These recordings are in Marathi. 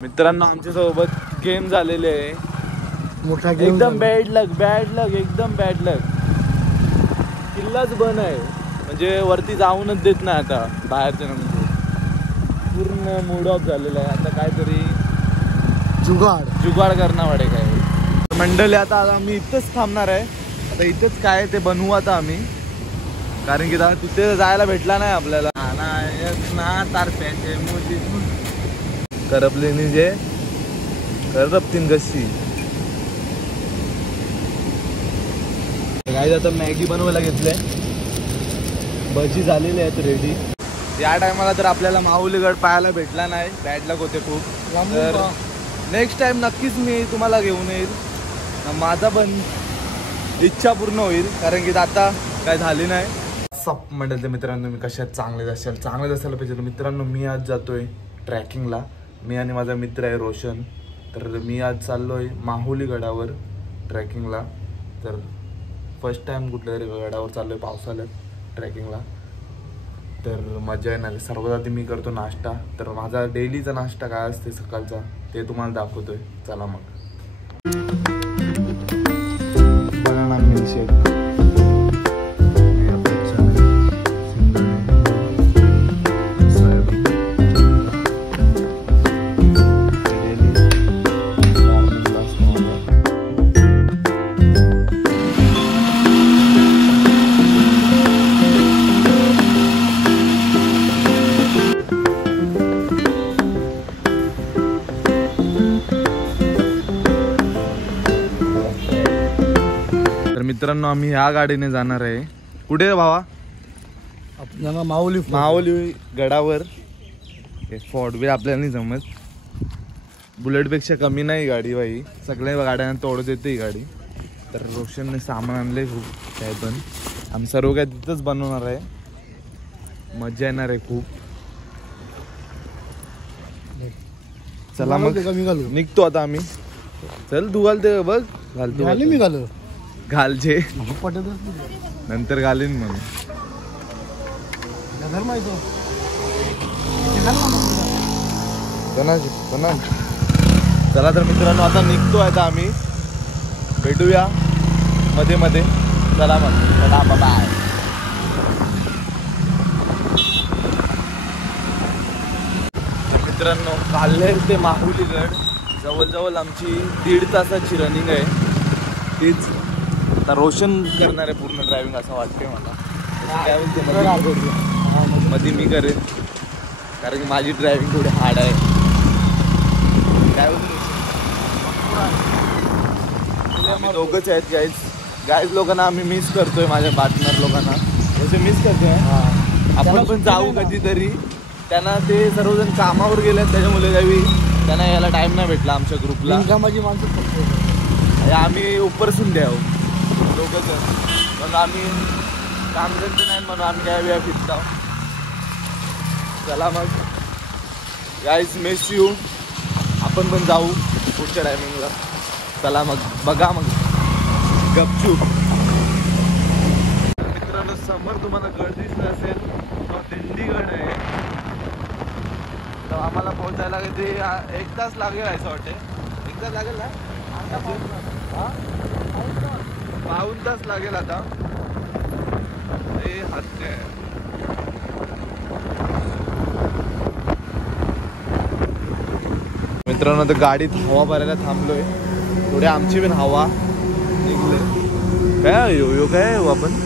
मित्रांनो आमच्या सोबत गेम झालेले आहे मोठा गेम एकदम बॅड लक एकदम बॅड लक. किल्लाच बन आहे म्हणजे वरती जाऊनच देत नाही आता बाहेरच्या म्हणजे पूर्ण मूड ऑफ झालेला आहे. आता काहीतरी जुगाड करणार पडे काय मंडळी. आता आम्ही इथंच थांबणार आहे. आता इथेच काय ते बनवू आता आम्ही, कारण की तिथे जायला भेटला नाही आपल्याला ना तारप्याचे मोठी करपलेनी जे करपतीन कशी काय. आता मॅगी बनवायला घेतलंय, भजी झालेले आहेत रेडी. या टायमाला तर आपल्याला माहुलीगड पाहायला भेटला नाही, बॅड लक होते खूप. तर नेक्स्ट टाइम नक्कीच मी तुम्हाला घेऊन येईल. माझा पण इच्छा पूर्ण होईल, कारण की आता काय झाली नाही. सब मंडळीचे मित्रांनो, मी कशात चांगलेच असायला पाहिजे. मित्रांनो मी आज जातोय ट्रॅकिंगला. मी आणि माझा मित्र आहे रोशन. तर मी आज चाललोय माहुली गडावर ट्रॅकिंगला. तर फर्स्ट टाइम कुठल्या तरी गडावर चाललोय पावसाळ्यात ट्रॅकिंगला. तर मजा येणार. सर्वात आधी मी करतो नाश्ता. तर माझा डेलीचा नाश्ता काय असते सकाळचा ते तुम्हाला दाखवतोय. चला मग. बनाना मिल्कशेक, मित्रांनो आम्ही ह्या गाडीने जाणार आहे. कुठे भावा? आपल्याला माहुली गडावर. फोर्ट बी आपल्याला नाही जमत. बुलेटपेक्षा कमी नाही गाडी बाई. सगळ्या गाड्यांना तोडत येते ही गाडी. तर रोशनने सामान आणले खूप काय, पण आम्ही सर्व काय तिथंच बनवणार आहे. मजा येणार आहे खूप. चला मग निघतो आता आम्ही. चल तू घालते बघ. घालतो मी घालचे नंतर घालीन म्हणून. चला तर मित्रांनो आता निघतो आता आम्ही. भेटूया मध्ये मध्ये. चला मग, चला बाय. मित्रांनो काल्हेर ते माहुलीगड जवळजवळ आमची 1.5 तासाची रनिंग आहे. तीच आता रोशन करणार आहे पूर्ण ड्रायव्हिंग असं वाटते मला. काय बोलते मध्ये मी करेन, कारण की माझी ड्रायव्हिंग थोडी हार्ड आहे. काय बोलतो आम्ही दोघंच आहेत गाईज लोकांना आम्ही मिस करतोय. माझ्या पार्टनर लोकांना जसे मिस करतोय. आपण पण जाऊ कधीतरी. त्यांना ते सर्वजण कामावर गेले, त्याच्यामुळे काही त्यांना यायला टाइम नाही भेटला आमच्या ग्रुपला. माझी माणसं आम्ही उपरसून द्याव दोघं जण, म्हणून आम्ही काम करतो नाही म्हणून आम्ही काय वेळा फिरतो. चला मग गाईज, मिस यू. आपण पण जाऊ पुढच्या टायमिंगला. चला मग बघा मग गपचूप. मित्रांनो समोर तुम्हाला गड दिसला असेल, तो दिंडीगड आहे. तर आम्हाला पोहोचायला किती 1 तास लागेल असं वाटते. 1 तास लागेल ना? पाऊण तास लागेल आता. मित्रांनो तर गाडीत हवा भरायला थांबलोय. थोडी आमची पण हवा निघले. काय यो काय आपण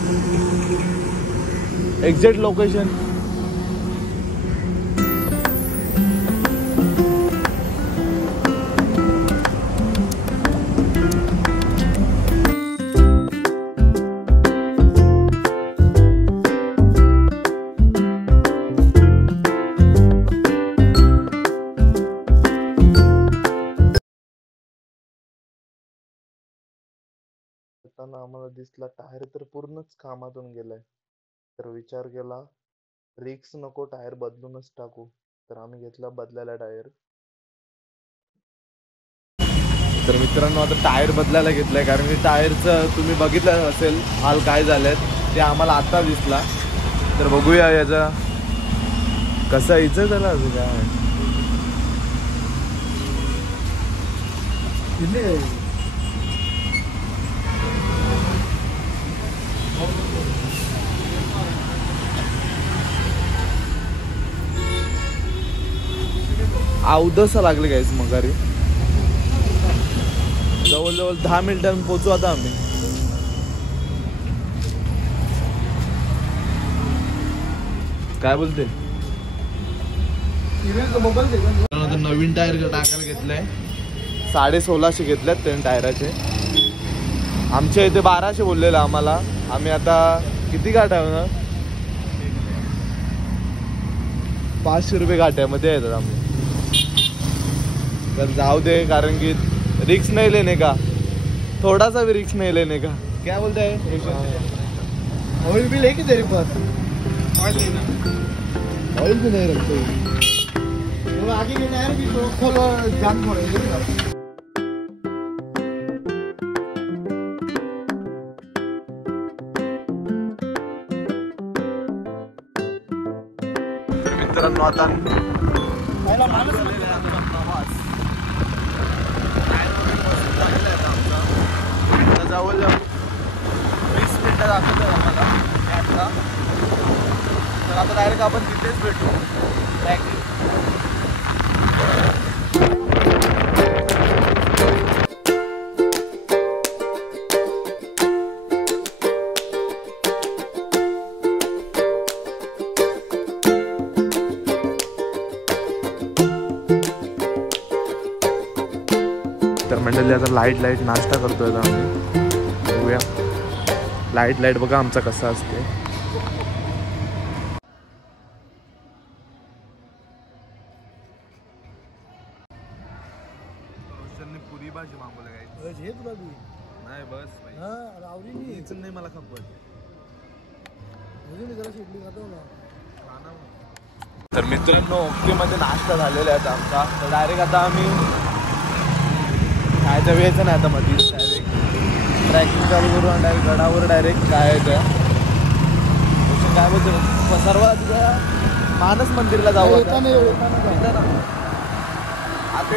एक्झॅक्ट लोकेशन आम्हाला दिसला. टायर तर पूर्णच कामातून गेलाय. तर विचार केला रिक्स नको, टायर बदलूनच टाकू. तर आम्ही घेतला बदलायला टायर. तर मित्रांनो आता टायर बदलायला घेतलाय, कारण की टायरचं तुम्ही बघितलं असेल हाल काय झालेत ते आम्हाला आता दिसला. तर बघूया याचा कसा इचं त्याला काय. अवदसा लागले गाईस मगारी. जवळजवळ 10 मिनिटांनी पोहोचू आता आम्ही. काय बोलते? नवीन टायर टाकायला घेतलाय. 1650 घेतल्यात त्यांनी टायराचे. आमच्या इथे 1200 बोललेलं आम्हाला. आम्ही आता किती गाठ्या 500 रुपये गाठ्यामध्ये येतात आम्ही. तर जाऊ दे, कारण की रिक्स नहीं लेने का, थोड़ा सा भी रिक्स नहीं लेने का. क्या बोलता है? ऑयल भी लेके तेरे पास ऑयल भी नहीं रखते. आगे के टायर भी खोलो, जाम पड़ेगा. मित्रांनो आता जवळ 20 मिनिटं दाखवतो आम्हाला आता. तर आता डायरेक्ट आपण तिथेच भेटू. तर मंडळी आता लाईट नाश्ता करतोय आम्ही. बघूया लाईट बघा आमचा कसा असते. पुरी भाजी मागवली नाही बस नाही मला खपत. तर मित्रांनो ओके मध्ये नाश्ता झालेला आहे आमचा. तर डायरेक्ट आता आम्ही काय तर वेळचं नाही आता मध्ये डायरेक्ट ट्रॅकिंग चालू करू आणि डायरेक्ट गडावर डायरेक्ट काय आहे काय बोलतो सर्व मानस मंदिरला जाऊ. आता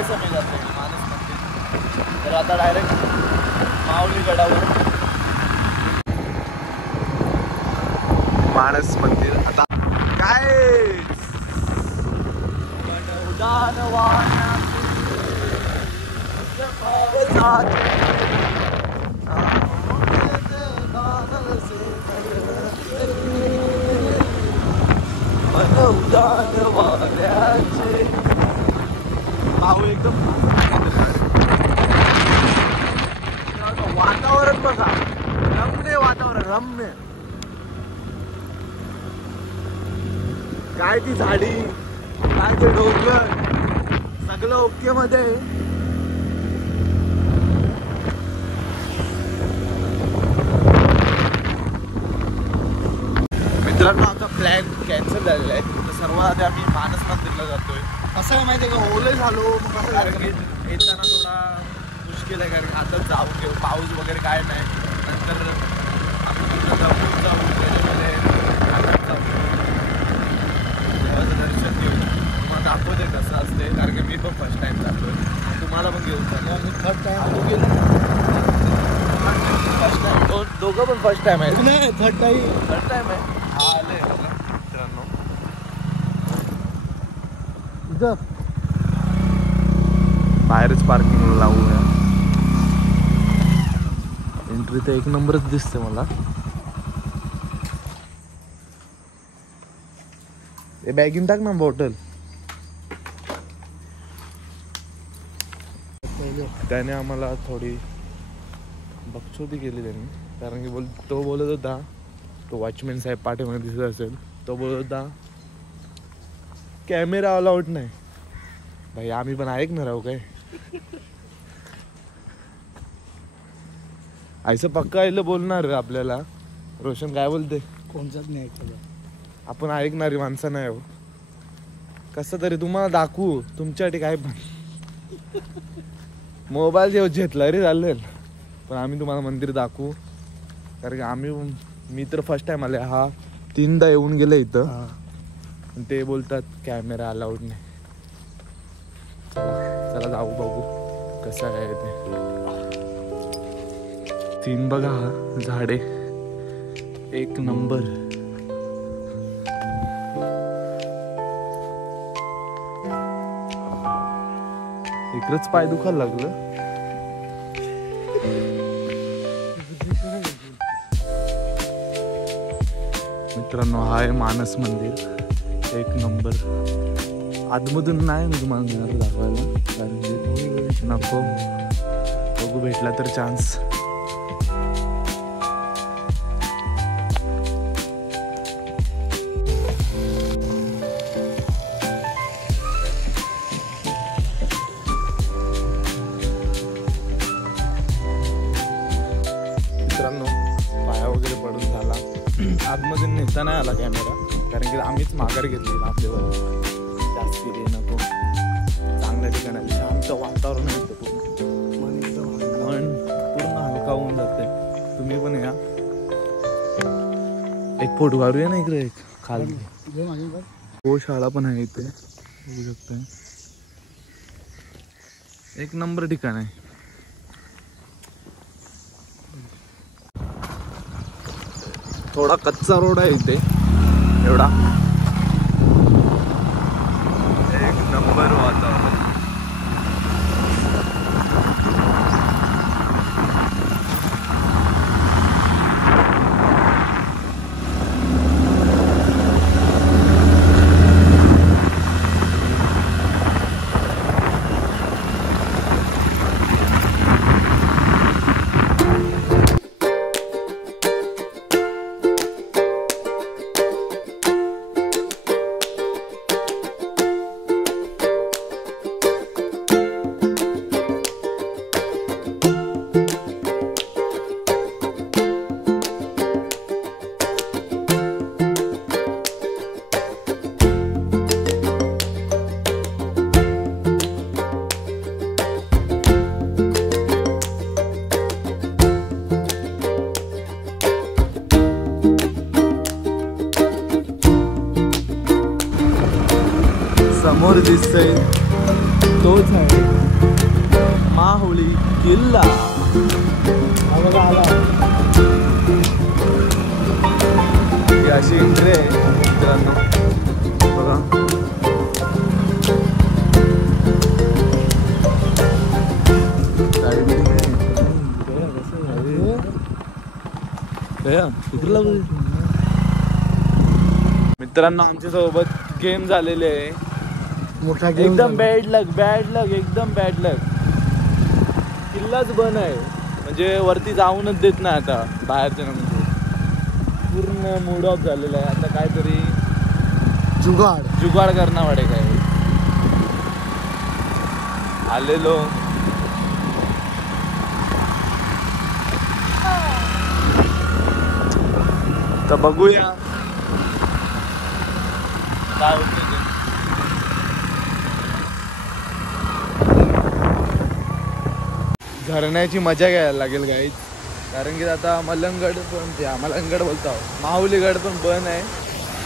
समय जाते मानस मंदिर. तर आता डायरेक्ट माऊली गडावर मानस मंदिर. आता काय भाऊ एकदम वातावरण बघा, रम्य वातावरण, रम्य. काय ती झाडी, काय ते डोंगर, सगळं ओके मध्ये. मित्रांनो आमचा प्लॅन कॅन्सल झालेला आहे. तर सर्व आधी आम्ही मानस मंदिरला जातोय. असं काय माहिती आहे का, ओले झालो कारण की येताना थोडा मुश्किल आहे, कारण आता जाऊन घेऊ पाऊस वगैरे काय नाही. नंतर आपण तिथं जाऊ त्याच्यामध्ये देवाचं दर्शन घेऊ. तुम्हाला दाखवते कसं असते, कारण की मी पण फर्स्ट टाइम जातोय. तुम्हाला पण घेऊन चालू. मी थर्ड टाइम फर्स्ट टाइम दोघं पण फर्स्ट टाइम आहे. नाही थर्ड टाइम आहे. हा आले मित्रांनो. बाहेरच पार्किंगला लावूया. एंट्री तर एक नंबरच दिसते मला. हे बॅगिन टाक ना बॉटल. त्याने आम्हाला थोडी बकचोदी केली त्यांनी, कारण की तो बोलत होता, तो वॉचमॅन साहेब पाठीमध्ये दिसत असेल, तो बोलत होता कॅमेरा अलाउड नाही. भाई आम्ही पण ऐकणार आहो काय. ऐसं पक्का आईला बोलणार आपल्याला. रोशन काय बोलते? कोणचाच नाही ऐकलं. आपण ऐकणारी माणसं नाही हो. कसं तरी तुम्हाला दाखवू तुमच्यासाठी काय पण. मोबाईल जेव्हा घेतला रे चालेल, पण आम्ही तुम्हाला मंदिर दाखवू. कारण की मी तर फर्स्ट टाइम आले. हा 3दा येऊन गेले इथं. ते बोलतात कॅमेरा अलाउड नाही. चला जाऊ बघू कसं आहे ते सीन बघा. झाडे एक नंबर. इकडेच पाय दुखायला लागलं. मित्रांनो हा आहे मानस मंदिर एक नंबर. आतमधून नाही मी तुम्हाला घेणार दाखवायला कारण की नको. बघू भेटला तर चान्स. मित्रांनो पाया वगैरे पडून झाला. आतमध्ये नेता नाही आला कॅमेरा कारण की आम्हीच माघार घेतली आपल्यावर. जास्ती रे नको. चांगल्या ठिकाणी शांत वातावरण आहे पूर्ण. मन पूर्ण हलका होऊन जाते. तुम्ही पण या. एक फोटो काढूया ना इकडे. एक खाली गोशाळा पण आहे इथे बघू शकता. एक नंबर ठिकाण आहे. थोडा कच्चा रोड आहे इथे एवढा. एक नंबर वातावरण. समोर दिसतंय तोच आहे माहुली किल्ला. ही अशी एंट्री आहे मित्रांनो बघा. मित्रांनो आमच्या सोबत गेम झालेले आहे. मोठा गेम एकदम बॅड लक एकदम बॅड लक. किल्लाच बंद आहे म्हणजे वरती जाऊनच देत नाही आता बाहेरच्या नंतर. पूर्ण मूड ऑफ झालेला आहे. आता काहीतरी जुगाड करणं पडे काय. आलेलो तर बघूया काय होतं. झरण्याची मजा घ्यायला लागेल गाईज कारण की आता मलंगड पण मलंगड बोलतो माहुलीगड पण बंद आहे.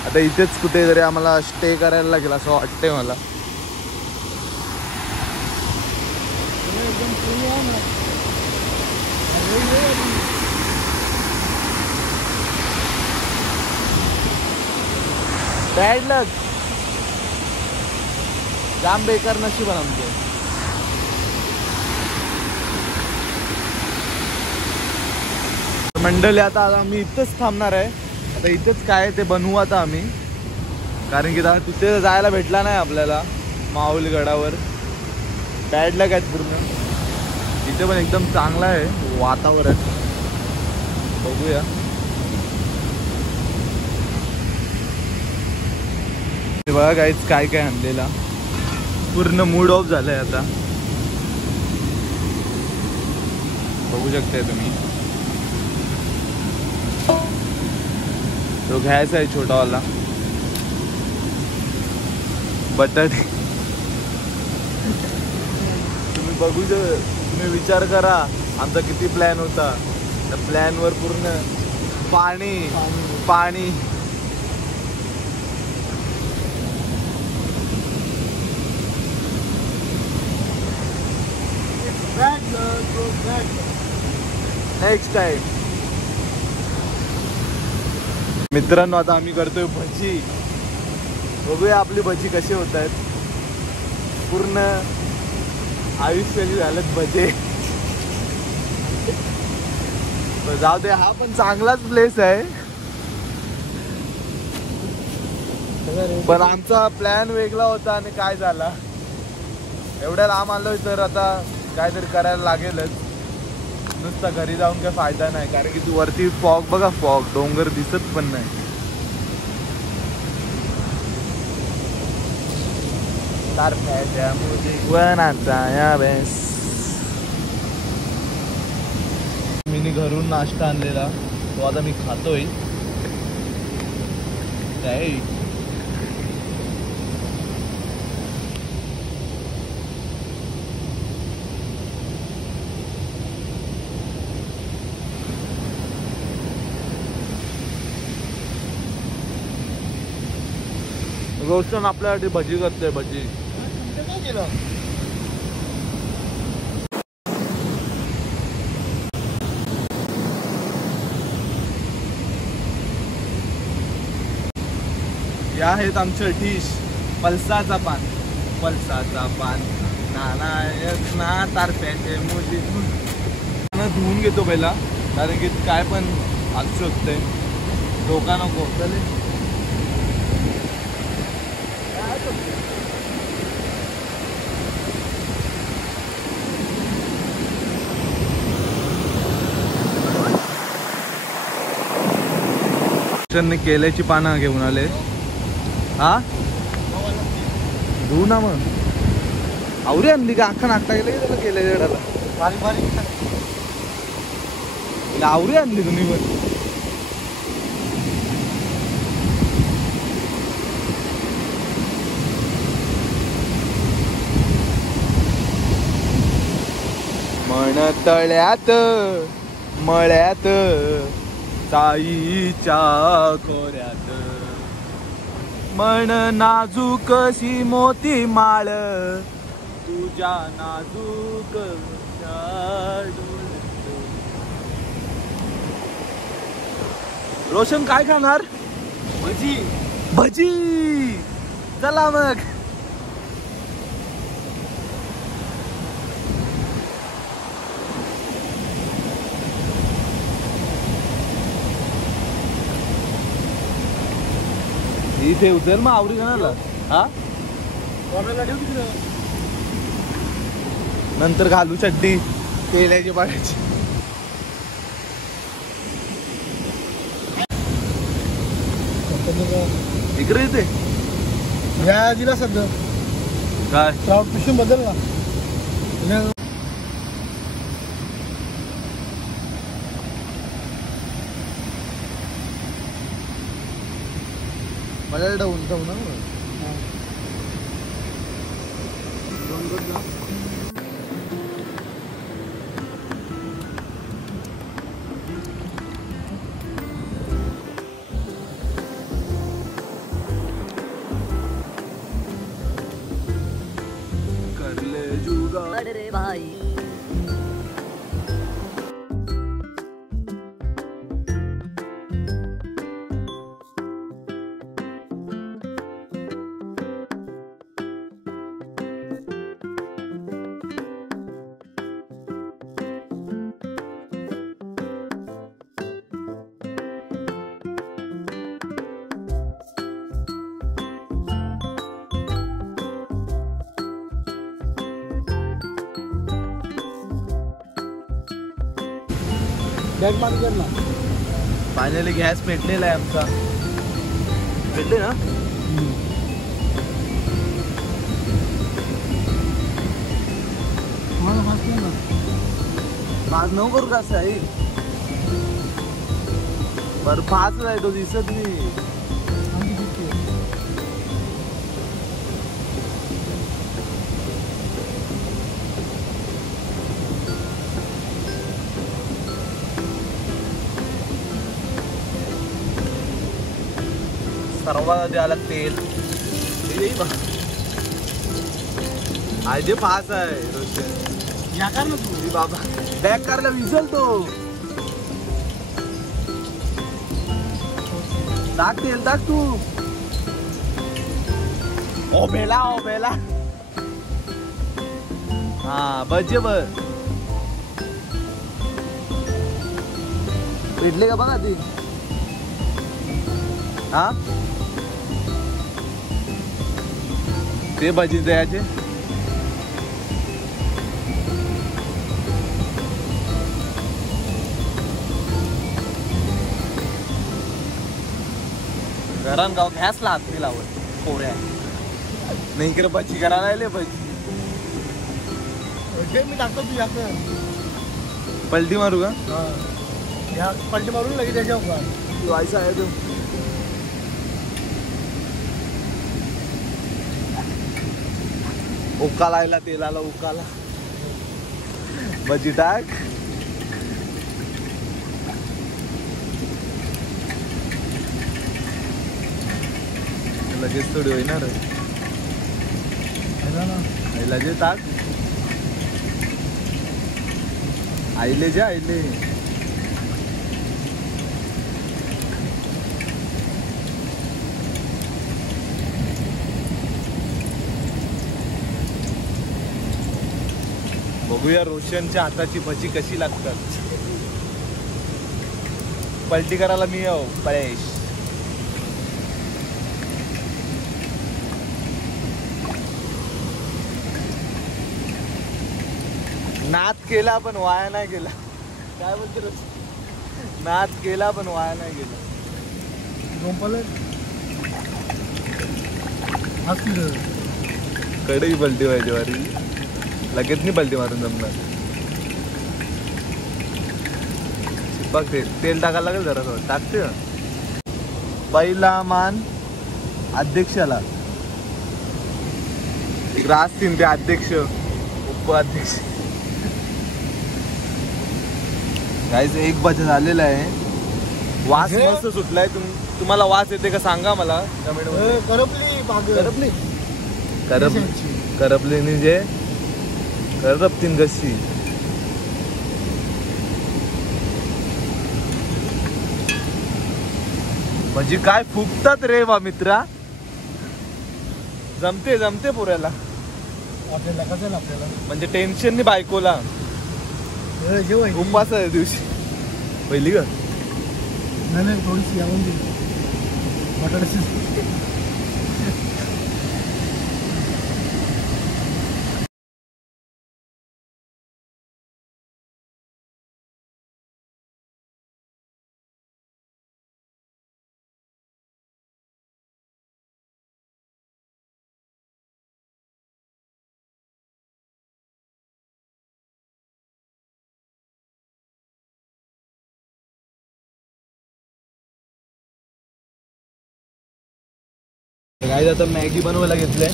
आता इथेच कुठेतरी आम्हाला स्टे करायला लागेल असं वाटतंय मला. बॅड लक. जाम बेकार नशीब आहे आमचे. मंडळी आता आम्ही इथंच थांबणार आहे. आता इथेच काय ते बनवू आता आम्ही कारण की तिथे जायला भेटला नाही आपल्याला माहुली गडावर. बॅड लक आहेत पूर्ण. इथे पण एकदम चांगलं आहे वातावरण. बघूया बघा काहीच काय काय आणलेला. पूर्ण मूड ऑफ झालाय आता बघू शकताय तुम्ही. तो घ्यायचा आहे छोटावाला बटाटे. तुम्ही बघू तुम्ही विचार करा आमचा किती प्लॅन होता. त्या प्लॅनवर पूर्ण पाणी पाणी. Next time. मित्रांनो आता आम्ही करतोय भजी. बघूया आपली भजी कशी होत आहेत. पूर्ण आयुष्याची झालेत भजे. जाऊ दे, हा पण चांगलाच प्लेस आहे. पण आमचा प्लॅन वेगळा होता आणि काय झाला, एवढ्या लांब आलोय तर आता काहीतरी करायला लागेलच. नुसता घरी जाऊन काही फायदा नाही, कारण की तू वरती फॉग बघा, फॉग डोंगर दिसत पण नाही. मी घरून नाश्ता आणलेला तो आता मी खातोय. रोशन आपल्यासाठी भजी करते. भजी काय केलं? या आहेत आमच्या डिश. पलसाचा पान, पलसाचा पान, नानायक ना तारप्याचे मोठी. धुवून घेतो पहिला, कारण की काय पण असू शकते. धोका नको. चले केल्याची पानं घेऊन आले. हा धुऊ ना मग. आवरी आणली का? अख्खा नाश्ता गेला की त्याला केल्या जेडाला बारीक बारीक आवरी आणली तुम्ही पण. म्हण तळ्यात मळ्यात साईच्या खोऱ्यात, म्हण नाजूकशी मोती माळ तुझ्या नाजूक रोशन काय खाणार? भजी. भजी. चला मग. इथे उचल मग आवडी घालायला. हा नंतर घालू चड्डी केल्याची पाण्याची. इकडे येते ह्या आजीला सध्या काय पिशून बदल ना. मला डाऊन जाऊ ना. करले जुगाड़ रे भाई. बॅग मान कर ना. फायनली गॅस पेटलेला आहे आमचा. पेटले ना. मला फास्ट ना. फास्ट नको करू कसं आहे. बरं फास्ट आहे तो दिसत नाही. सर्वात आधी आला तेल. आधी फास आहे रोशन. याकार ना तू अरे बाबा बॅक कारला विसल तो टाक तेल टाक तू ओ बेला हा बजे बर भेटले का बघा ती हा ते भजी द्यायचे घरान गाव घ्यासला हात नाही लावत पोऱ्या नाही कर भजी करायला आले भजी मी टाकतो तू याकर पलटी मारू का या पलटी मारून लगेच त्याच्यावर तू ऐसा आहे तू उकालायला तेलाला उकाला भजी टाक लगेच थोडी होईना रे लगेच टाक आईले जे आईले बघूया रोशनच्या हाताची भजी कशी लागतात पलटी करायला मी येऊ परेश नाद केला पण वाया नाही गेला काय बोलते रोशन नाद केला पण वाया नाही गेला कडे पलटी व्हायची वारी लगेच नाही पलटी मारून जमणार चिपक तेल टाकायला लागेल जरा टाकते पहिला मान अध्यक्षाला ग्रास तीन ते अध्यक्ष उपाध्यक्ष गाईज एक भजी झालेला आहे वास मस्त सुटलाय तुम्हाला वास येते का सांगा मला करपली जे करपतीन कशी म्हणजे काय फुगतात रे वा मित्रा जमते पुऱ्याला आपल्याला कसं आपल्याला म्हणजे टेन्शन नाही बायकोला उपवास आहे दिवशी पहिली का नाही थोडीशी यावून दिली बटाट्याची काय आता मॅगी बनवायला घेतलंय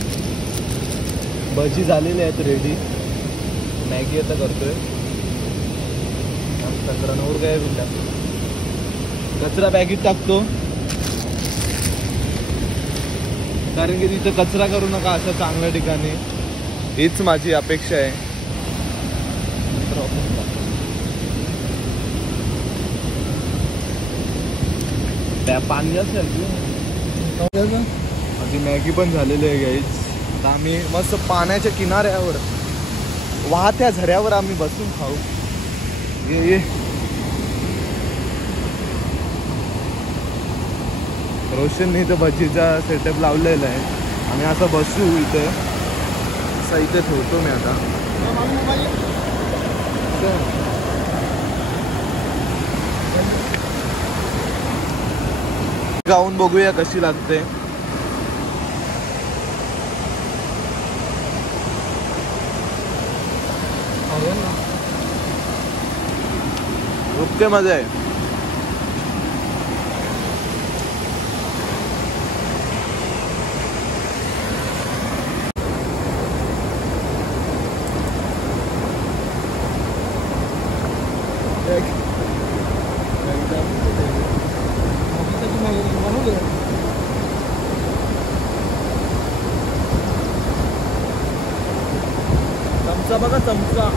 भजी झालेली आहेत रेडी मॅगी आता करतोय कचरा नवर काय बिल्ला कचरा बॅगीत टाकतो कारण की तिथं कचरा करू नका असं चांगल्या ठिकाणी हीच माझी अपेक्षा आहे त्या पाणी असेल आधी मॅगी पण झालेली आहे गाईज आता आम्ही मस्त पाण्याच्या किनाऱ्यावर वाहत्या झऱ्यावर आम्ही बसून खाऊ ये रोशनने इथं भजीचा सेटअप लावलेला आहे आम्ही असं बसू इथं असं इथे ठेवतो मी आता गाऊन बघूया कशी लागते रुपके मजा आहे चमचा बघा चमचा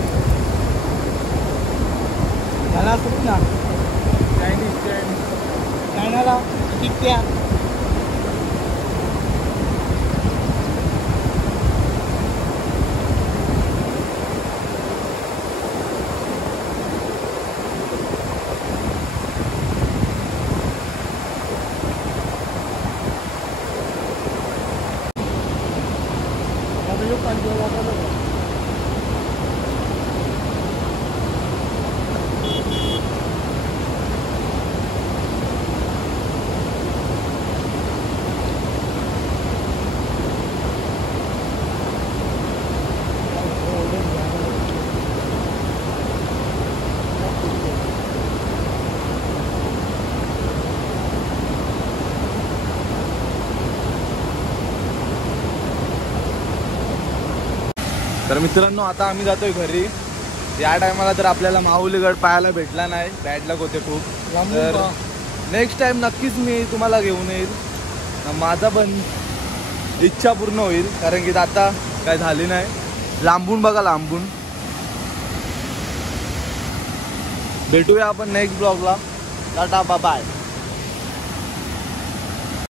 मला असं ना चायनीज चायनाला टिकत्या तर मित्रांनो आता आम्ही जातोय घरी. या टायमाला तर आपल्याला माहुलीगड पाहायला भेटला नाही, बॅड लक होते खूप. तर नेक्स्ट टाइम नक्कीच मी तुम्हाला घेऊन येईल. माझा पण इच्छा पूर्ण होईल, कारण की आता काय झाली नाही. लांबून बघा, लांबून. भेटूया आपण नेक्स्ट ब्लॉगला. Tata bye.